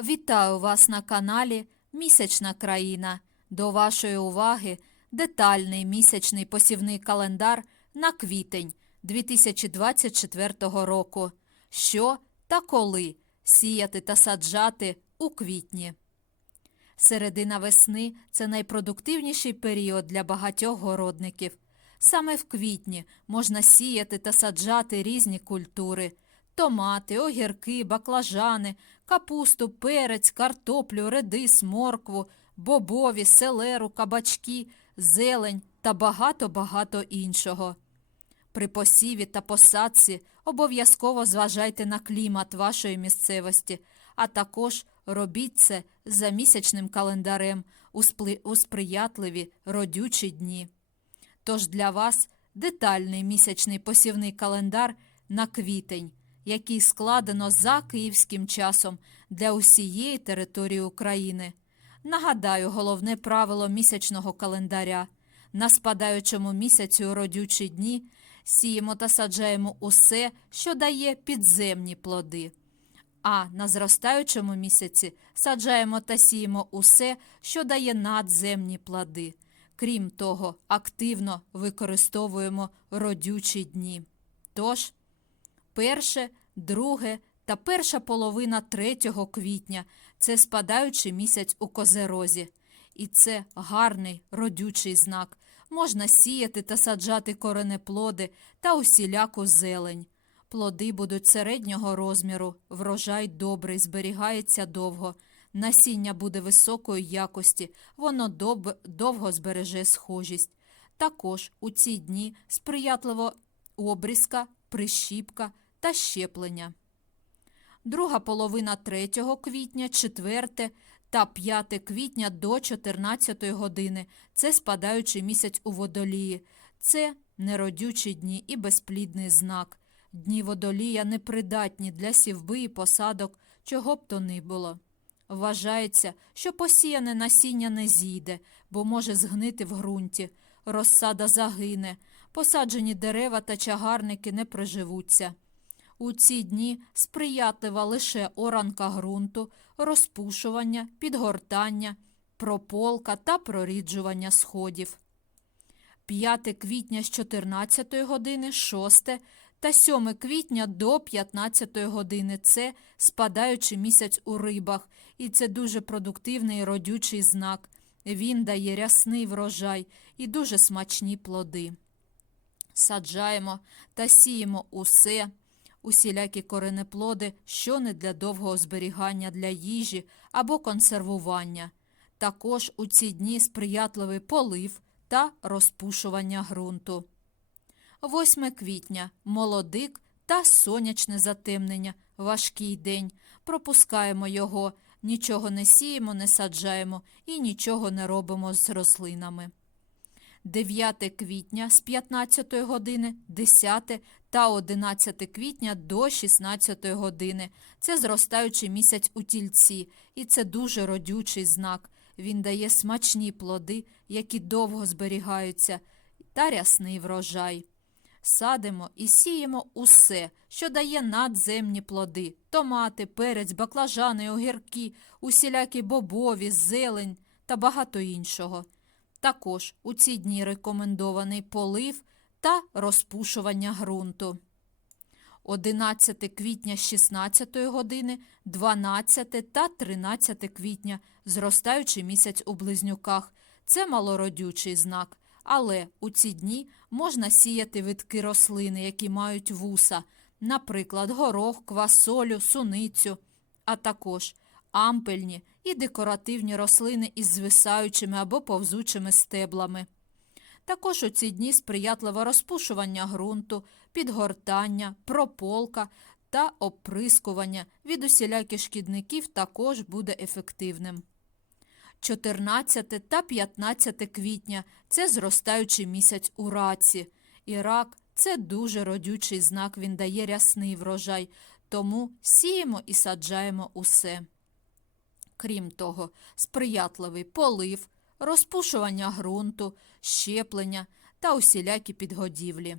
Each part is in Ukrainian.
Вітаю вас на каналі Місячна країна. До вашої уваги детальний місячний посівний календар на квітень 2024 року. Що та коли сіяти та саджати у квітні. Середина весни це найпродуктивніший період для багатьох городників. Саме в квітні можна сіяти та саджати різні культури: томати, огірки, баклажани, капусту, перець, картоплю, редис, моркву, бобові, селеру, кабачки, зелень та багато-багато іншого. При посіві та посадці обов'язково зважайте на клімат вашої місцевості, а також робіть це за місячним календарем у, сприятливі родючі дні. Тож для вас детальний місячний посівний календар на квітень, який складено за київським часом для усієї території України. Нагадаю, головне правило місячного календаря. На спадаючому місяці родючі дні сіємо та саджаємо усе, що дає підземні плоди. А на зростаючому місяці саджаємо та сіємо усе, що дає надземні плоди. Крім того, активно використовуємо родючі дні. Тож, перше, друге та перша половина 3 квітня це спадаючий місяць у козерозі. І це гарний родючий знак. Можна сіяти та саджати коренеплоди та усіляку зелень. Плоди будуть середнього розміру, врожай добрий, зберігається довго. Насіння буде високої якості, воно доб- довго збереже схожість. Також у ці дні сприятливо обрізка, прищіпка та щеплення. Друга половина 3 квітня, 4 та 5 квітня до 14 години це спадаючий місяць у водолії. Це неродючі дні і безплідний знак. Дні водолія непридатні для сівби і посадок, чого б то ни було. Вважається, що посіяне насіння не зійде, бо може згнити в ґрунті, розсада загине, посаджені дерева та чагарники не приживуться. У ці дні сприятлива лише оранка ґрунту, розпушування, підгортання, прополка та проріджування сходів. 5 квітня з 14 години, 6 та 7 квітня до 15 години це спадаючий місяць у рибах, і це дуже продуктивний родючий знак. Він дає рясний врожай і дуже смачні плоди. Саджаємо та сіємо усе, усілякі коренеплоди, що не для довгого зберігання для їжі або консервування. Також у ці дні сприятливий полив та розпушування ґрунту. 8 квітня молодик та сонячне затемнення. Важкий день. Пропускаємо його, нічого не сіємо, не саджаємо і нічого не робимо з рослинами. 9 квітня з 15 години, 10 та 11 квітня до 16 години. Це зростаючий місяць у тільці, і це дуже родючий знак. Він дає смачні плоди, які довго зберігаються, та рясний врожай. Садимо і сіємо усе, що дає надземні плоди: томати, перець, баклажани, огірки, усілякі бобові, зелень та багато іншого. Також у ці дні рекомендований полив та розпушування ґрунту. 11 квітня з 16 години, 12 та 13 квітня зростаючий місяць у близнюках. Це малородючий знак. Але у ці дні можна сіяти витки рослини, які мають вуса, наприклад, горох, квасолю, суницю, а також ампельні і декоративні рослини із звисаючими або повзучими стеблами. Також у ці дні сприятливе розпушування ґрунту, підгортання, прополка та оприскування від усіляких шкідників також буде ефективним. 14 та 15 квітня це зростаючий місяць у раці. І рак це дуже родючий знак, він дає рясний врожай, тому сіємо і саджаємо усе. Крім того, сприятливий полив, розпушування ґрунту, щеплення та усілякі підгодівлі.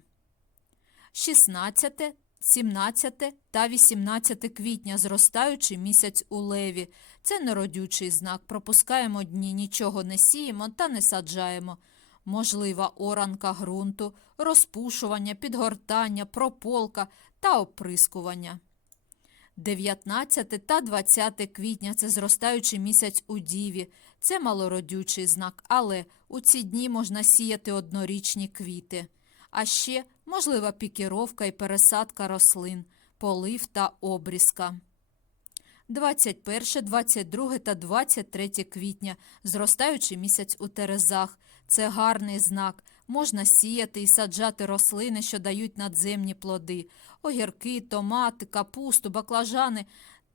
16 17 та 18 квітня зростаючий місяць у леві. Це неродючий знак. Пропускаємо дні, нічого не сіємо та не саджаємо. Можлива оранка ґрунту, розпушування, підгортання, прополка та оприскування. 19 та 20 квітня це зростаючий місяць у Діві. Це малородючий знак, але у ці дні можна сіяти однорічні квіти. А ще можлива пікіровка і пересадка рослин, полив та обрізка. 21, 22 та 23 квітня зростаючий місяць у Терезах. Це гарний знак. Можна сіяти і саджати рослини, що дають надземні плоди: огірки, томати, капусту, баклажани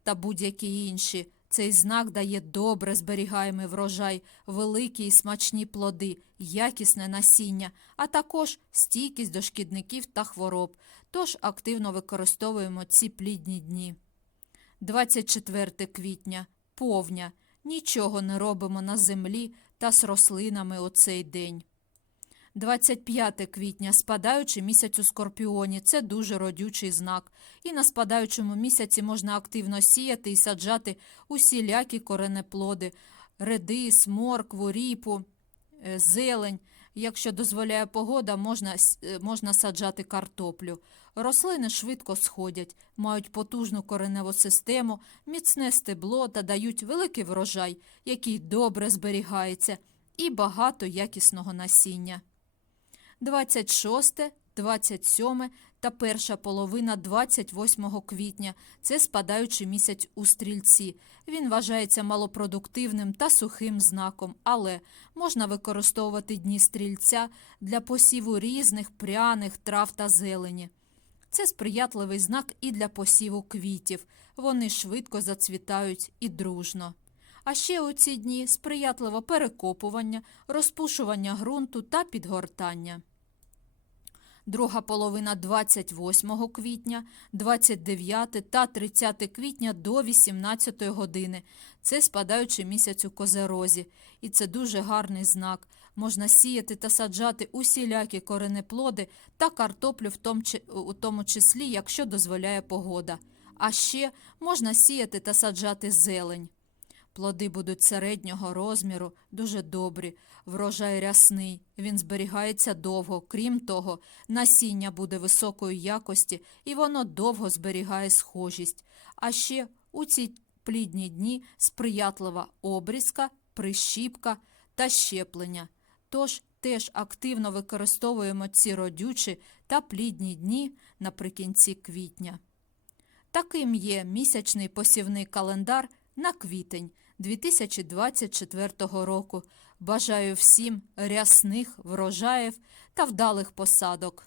та будь-які інші. Цей знак дає добре зберігаємий врожай, великі і смачні плоди, якісне насіння, а також стійкість до шкідників та хвороб. Тож активно використовуємо ці плідні дні. 24 квітня повня. Нічого не робимо на землі та з рослинами у цей день. 25 квітня спадаючий місяць у Скорпіоні. Це дуже родючий знак. І на спадаючому місяці можна активно сіяти і саджати усілякі коренеплоди, редис, моркву, ріпу, е, зелень. Якщо дозволяє погода, можна, е, можна саджати картоплю. Рослини швидко сходять, мають потужну кореневу систему, міцне стебло та дають великий врожай, який добре зберігається, і багато якісного насіння. 26, 27 та перша половина 28 квітня це спадаючий місяць у стрільці. Він вважається малопродуктивним та сухим знаком, але можна використовувати дні стрільця для посіву різних пряних трав та зелені. Це сприятливий знак і для посіву квітів. Вони швидко зацвітають і дружно. А ще у ці дні сприятливо перекопування, розпушування ґрунту та підгортання. Друга половина 28 квітня, 29 та 30 квітня до 18 години. Це спадаючий місяць у козерозі. І це дуже гарний знак. Можна сіяти та саджати усілякі коренеплоди та картоплю в тому числі, якщо дозволяє погода. А ще можна сіяти та саджати зелень. Плоди будуть середнього розміру, дуже добрі, врожай рясний, він зберігається довго. Крім того, насіння буде високої якості і воно довго зберігає схожість. А ще у ці плідні дні сприятлива обрізка, прищіпка та щеплення. Тож теж активно використовуємо ці родючі та плідні дні наприкінці квітня. Таким є місячний посівний календар на квітень 2024 року. Бажаю всім рясних врожаїв та вдалих посадок.